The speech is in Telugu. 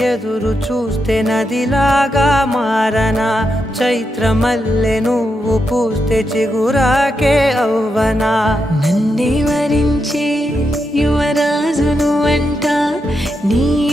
ఎదురు చూస్తే నదిలాగా మారనా, చైత్రమల్లె నువ్వు పూస్తే చిగురాకే అవ్వనా. నన్నే వరించే యువరాజును అంట నీ